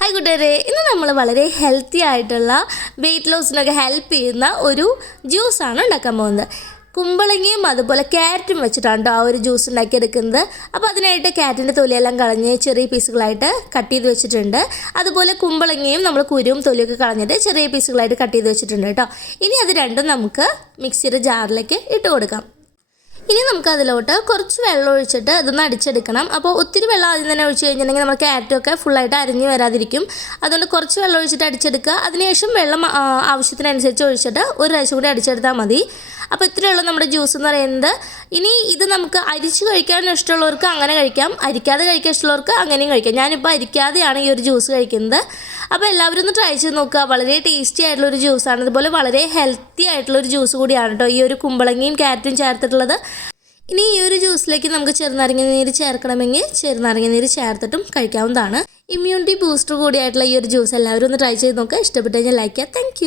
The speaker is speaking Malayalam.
ഹായ് കൂട്ടുകാരെ, ഇന്ന് നമ്മൾ വളരെ ഹെൽത്തി ആയിട്ടുള്ള വെയിറ്റ് ലോസിനൊക്കെ ഹെൽപ്പ് ചെയ്യുന്ന ഒരു ജ്യൂസാണ് ഉണ്ടാക്കാൻ പോകുന്നത്. കുമ്പളങ്ങയും അതുപോലെ ക്യാരറ്റും വെച്ചിട്ടാണ് കേട്ടോ ആ ഒരു ജ്യൂസ് ഉണ്ടാക്കിയെടുക്കുന്നത്. അപ്പോൾ അതിനായിട്ട് ക്യാരറ്റിൻ്റെ തൊലിയെല്ലാം കളഞ്ഞ് ചെറിയ പീസുകളായിട്ട് കട്ട് ചെയ്ത് വെച്ചിട്ടുണ്ട്. അതുപോലെ കുമ്പളങ്ങയും നമ്മൾ കുരുവും തൊലിയൊക്കെ കളഞ്ഞിട്ട് ചെറിയ പീസുകളായിട്ട് കട്ട് ചെയ്ത് വെച്ചിട്ടുണ്ട് കേട്ടോ. ഇനി അത് രണ്ടും നമുക്ക് മിക്സിയുടെ ജാറിലേക്ക് ഇട്ട് കൊടുക്കാം. ഇനി നമുക്ക് അതിലോട്ട് കുറച്ച് വെള്ളം ഒഴിച്ചിട്ട് ഇതൊന്ന് അടിച്ചെടുക്കണം. അപ്പോൾ ഒത്തിരി വെള്ളം ആദ്യം തന്നെ ഒഴിച്ച് കഴിഞ്ഞിട്ടുണ്ടെങ്കിൽ നമ്മൾ ക്യാരറ്റൊക്കെ ഫുള്ളായിട്ട് അരിഞ്ഞ് വരാതിരിക്കും. അതുകൊണ്ട് കുറച്ച് വെള്ളം ഒഴിച്ചിട്ട് അടിച്ചെടുക്കുക. അതിനുശേഷം വെള്ളം ആവശ്യത്തിനനുസരിച്ച് ഒഴിച്ചിട്ട് ഒരു പ്രാവശ്യം കൂടി അടിച്ചെടുത്താൽ മതി. അപ്പോൾ ഇത്രയുള്ള നമ്മുടെ ജ്യൂസ് എന്ന് പറയുന്നത്. ഇനി ഇത് നമുക്ക് അരിച്ച് കഴിക്കാൻ ഇഷ്ടമുള്ളവർക്ക് അങ്ങനെ കഴിക്കാം, അരിക്കാതെ കഴിക്കാൻ ഇഷ്ടമുള്ളവർക്ക് അങ്ങനെയും കഴിക്കാം. ഞാനിപ്പോൾ അരിക്കാതെയാണ് ഈ ഒരു ജ്യൂസ് കഴിക്കുന്നത്. അപ്പോൾ എല്ലാവരും ഒന്ന് ട്രൈ ചെയ്ത് നോക്കുക. വളരെ ടേസ്റ്റി ആയിട്ടുള്ളൊരു ജ്യൂസാണ്. അതുപോലെ വളരെ ഹെൽത്തി ആയിട്ടുള്ളൊരു ജ്യൂസ് കൂടിയാണ് കേട്ടോ ഈ ഒരു കുമ്പളങ്ങയും ക്യാരറ്റും ചേർത്തിട്ടുള്ളത്. ഇനി ഈ ഒരു ജ്യൂസിലേക്ക് നമുക്ക് ചെറുനാരങ്ങ നീര് ചേർക്കണമെങ്കിൽ ചെറുനാരങ്ങ നീര് ചേർത്തിട്ടും കഴിക്കാവുന്നതാണ്. ഇമ്മ്യൂണിറ്റി ബൂസ്റ്റർ കൂടിയായിട്ടുള്ള ഈ ഒരു ജ്യൂസ് എല്ലാവരും ഒന്ന് ട്രൈ ചെയ്ത് നോക്കുക. ഇഷ്ടപ്പെട്ടു കഴിഞ്ഞാൽ ലൈക്ക് ചെയ്യുക. താങ്ക്